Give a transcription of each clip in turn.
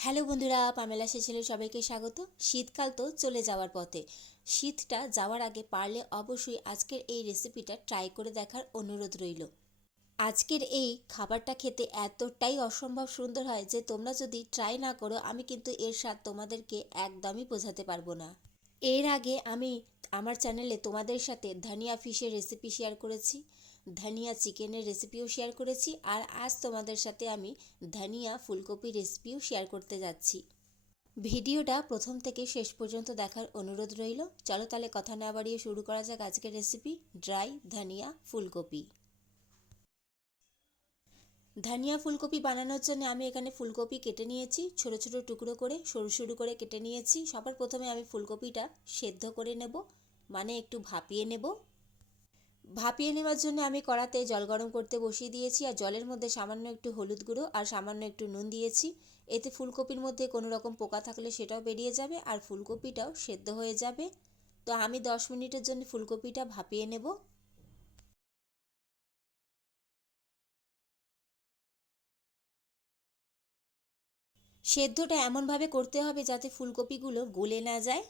Hello বন্ধুরা, Pamela সেচেলে সবাইকে স্বাগত। শীতকাল তো চলে যাওয়ার পথে। শীতটা যাওয়ার আগে পারলে অবশ্যই আজকের এই রেসিপিটা ট্রাই করে দেখার অনুরোধ রইল। আজকের এই খাবারটা খেতে এতটাই অসম্ভব সুন্দর হয় যে তোমরা যদি ট্রাই না করো আমি কিন্তু এর স্বাদ তোমাদেরকে একদমই বোঝাতে পারবো না। এর আগে আমি আমার চ্যানেলে তোমাদের সাথে ধনিয়া ফিশের রেসিপি শেয়ার করেছি, ধনিয়া চিকেনের রেসিপিও শেয়ার করেছি, আর আজ তোমাদের সাথে আমি ধনিয়া ফুলকপি রেসিপিও শেয়ার করতে যাচ্ছি। ভিডিওটা প্রথম থেকে শেষ পর্যন্ত দেখার অনুরোধ রইল। চলো তাহলে কথা না বাড়িয়ে শুরু করা যাক আজকের রেসিপি, ড্রাই ধনিয়া ফুলকপি। ধনিয়া ফুলকপি বানানোর জন্য আমি এখানে ফুলকপি কেটে নিয়েছি, ছোট ছোট টুকরো করে সরু সরু করে কেটে নিয়েছি। সবার প্রথমে আমি ফুলকপিটা সেদ্ধ করে নেব, মানে একটু ভাপিয়ে নেব। ভাপিয়ে নেওয়ার জন্য আমি কড়াতে জল গরম করতে বসিয়ে দিয়েছি, আর জলের মধ্যে সামান্য একটু হলুদ গুঁড়ো আর সামান্য একটু নুন দিয়েছি। এতে ফুলকপির মধ্যে কোনো রকম পোকা থাকলে সেটাও বেরিয়ে যাবে আর ফুলকপিটাও সেদ্ধ হয়ে যাবে। তো আমি 10 মিনিটের জন্য ফুলকপিটা ভাপিয়ে নেব। সেদ্ধটা এমনভাবে করতে হবে যাতে ফুলকপিগুলো গলে না যায়।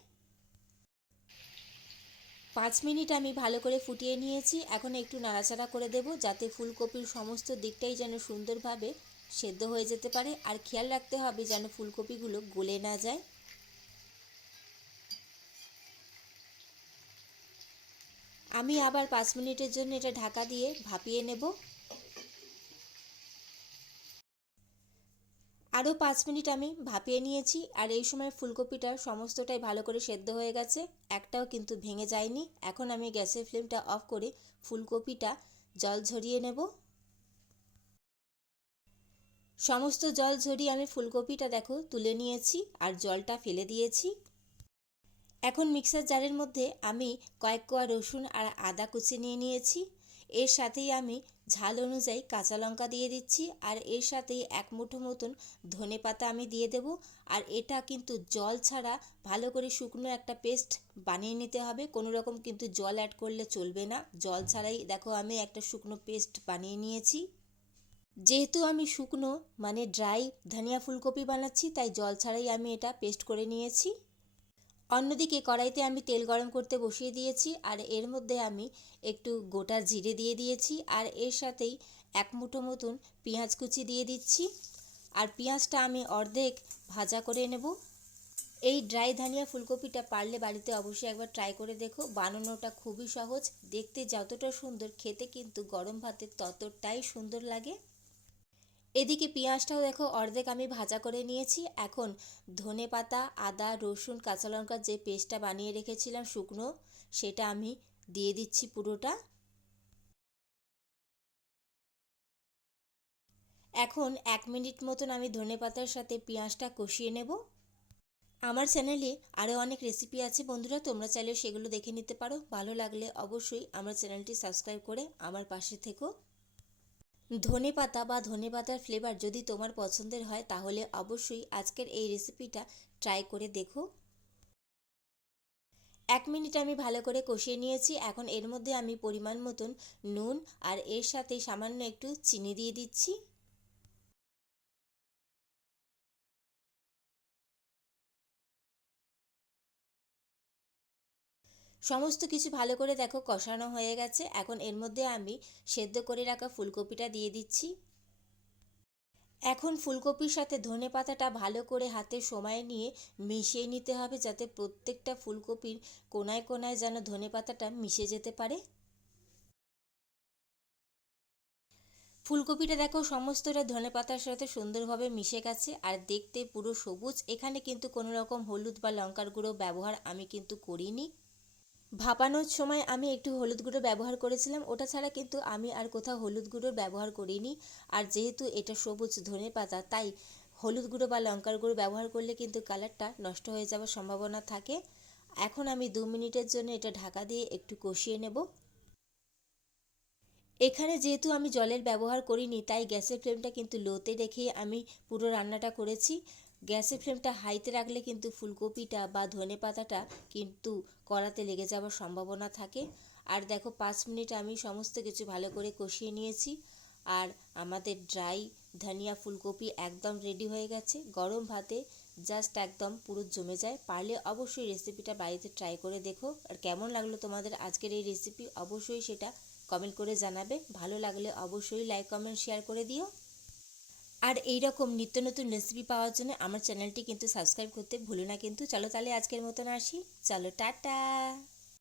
5 মিনিট আমি ভালো করে ফুটিয়ে নিয়েছি। এখন একটু নাড়াচাড়া করে দেব যাতে ফুলকপির সমস্ত দিকটাই যেন সুন্দরভাবে সেদ্ধ হয়ে যেতে পারে, আর খেয়াল রাখতে হবে যেন ফুলকপিগুলো গলে না যায়। আমি আবার 5 মিনিটের জন্য এটা ঢাকা দিয়ে ভাপিয়ে নেব। আরও 5 মিনিট আমি ভাপিয়ে নিয়েছি, আর এই সময় ফুলকপিটা সমস্তটাই ভালো করে সেদ্ধ হয়ে গেছে, একটাও কিন্তু ভেঙে যায়নি। এখন আমি গ্যাসের ফ্লেমটা অফ করে ফুলকপিটা জল ঝরিয়ে নেব। সমস্ত জল ঝরিয়ে আমি ফুলকপিটা দেখো তুলে নিয়েছি আর জলটা ফেলে দিয়েছি। এখন মিক্সার জারের মধ্যে আমি কয়েক কোয়া রসুন আর আদা কুচি নিয়ে নিয়েছি। এর সাথেই আমি ঝাল অনুযায়ী কাঁচা লঙ্কা দিয়ে দিচ্ছি, আর এর সাথেই এক মুঠো মতন ধনেপাতা আমি দিয়ে দেব। আর এটা কিন্তু জল ছাড়া ভালো করে শুকনো একটা পেস্ট বানিয়ে নিতে হবে, কোনো রকম কিন্তু জল অ্যাড করলে চলবে না। জল ছাড়াই দেখো আমি একটা শুকনো পেস্ট বানিয়ে নিয়েছি। যেহেতু আমি শুকনো মানে ড্রাই ধনিয়া ফুলকপি বানাচ্ছি, তাই জল ছাড়াই আমি এটা পেস্ট করে নিয়েছি। অন্যদিকে কড়াইতে আমি তেল গরম করতে বসিয়ে দিয়েছি, আর এর মধ্যে আমি একটু গোটা জিরে দিয়ে দিয়েছি, আর এর সাথেই এক মুঠো মতন পেঁয়াজ কুচি দিয়ে দিচ্ছি। আর পেঁয়াজটা আমি অর্ধেক ভাজা করে নেব। এই ড্রাই ধনিয়া ফুলকপিটা পারলে বাড়িতে অবশ্যই একবার ট্রাই করে দেখো। বানানোটা খুবই সহজ, দেখতে যতটা সুন্দর খেতে কিন্তু গরম ভাতে ততটাই সুন্দর লাগে। এদিকে পেঁয়াজটাও দেখো অর্ধেক আমি ভাজা করে নিয়েছি। এখন ধনেপাতা, আদা, রসুন, কাঁচা লঙ্কার যে পেস্টটা বানিয়ে রেখেছিলাম শুকনো, সেটা আমি দিয়ে দিচ্ছি পুরোটা। এখন 1 মিনিট মতন আমি ধনেপাতার সাথে পেঁয়াজটা কষিয়ে নেব। আমার চ্যানেলে আরও অনেক রেসিপি আছে বন্ধুরা, তোমরা চাইলে সেগুলো দেখে নিতে পারো। ভালো লাগলে অবশ্যই আমার চ্যানেলটি সাবস্ক্রাইব করে আমার পাশে থেকো। ধনেপাতা বা ধনেপাতার ফ্লেভার যদি তোমার পছন্দের হয় তাহলে অবশ্যই আজকের এই রেসিপিটা ট্রাই করে দেখো। 1 মিনিট আমি ভালো করে কষিয়ে নিয়েছি। এখন এর মধ্যে আমি পরিমাণ মতন নুন আর এর সাথে সামান্য একটু চিনি দিয়ে দিচ্ছি। সমস্ত কিছু ভালো করে দেখো কষানো হয়ে গেছে। এখন এর মধ্যে আমি সেদ্ধ করে রাখা ফুলকপিটা দিয়ে দিচ্ছি। এখন ফুলকপির সাথে ধনেপাতাটা ভালো করে হাতে সময় নিয়ে মিশিয়ে নিতে হবে, যাতে প্রত্যেকটা ফুলকপির কোনায় কোনায় যেন ধনেপাতাটা মিশে যেতে পারে। ফুলকপিটা দেখো সমস্তটা ধনেপাতার সাথে সুন্দরভাবে মিশে গেছে, আর দেখতে পুরো সবুজ। এখানে কিন্তু কোনো রকম হলুদ বা লঙ্কার গুঁড়ো ব্যবহার আমি কিন্তু করিনি। ভাপানোর সময় আমি একটু হলুদ গুঁড়ো ব্যবহার করেছিলাম, ওটা ছাড়া কিন্তু আমি আর কোথাও হলুদ গুঁড়োর ব্যবহার করিনি। আর যেহেতু এটা সবুজ ধনেপাতা, তাই হলুদ গুঁড়ো বা লঙ্কার গুঁড়ো ব্যবহার করলে কিন্তু কালারটা নষ্ট হয়ে যাওয়ার সম্ভাবনা থাকে। এখন আমি 2 মিনিটের জন্য এটা ঢাকা দিয়ে একটু কষিয়ে নেব। এখানে যেহেতু আমি জলের ব্যবহার করিনি, তাই গ্যাসের ফ্লেমটা কিন্তু লোতে রেখেই আমি পুরো রান্নাটা করেছি। গ্যাসের ফ্লেমটা হাইতে রাখলে কিন্তু ফুলকপিটা বা ধনেপাতাটা কিন্তু কড়াতে লেগে যাওয়ার সম্ভাবনা থাকে। আর দেখো 5 মিনিট আমি সমস্ত কিছু ভালো করে কষিয়ে নিয়েছি। আর আমাদের ড্রাই ধনিয়া ফুলকপি একদম রেডি হয়ে গেছে। গরম ভাতে জাস্ট একদম পুরো জমে যায়। পারলে অবশ্যই রেসিপিটা বাড়িতে ট্রাই করে দেখো। আর কেমন লাগলো তোমাদের আজকের এই রেসিপি অবশ্যই সেটা কমেন্ট করে জানাবে। ভালো লাগলে অবশ্যই লাইক কমেন্ট শেয়ার করে দিও। আর এই রকম নিত্য নতুন রেসিপি পাওয়ার জন্য আমার চ্যানেলটি কিন্তু সাবস্ক্রাইব করতে ভুলো না কিন্তু। চলো তাহলে আজকের মতন আসি। চলো টাটা।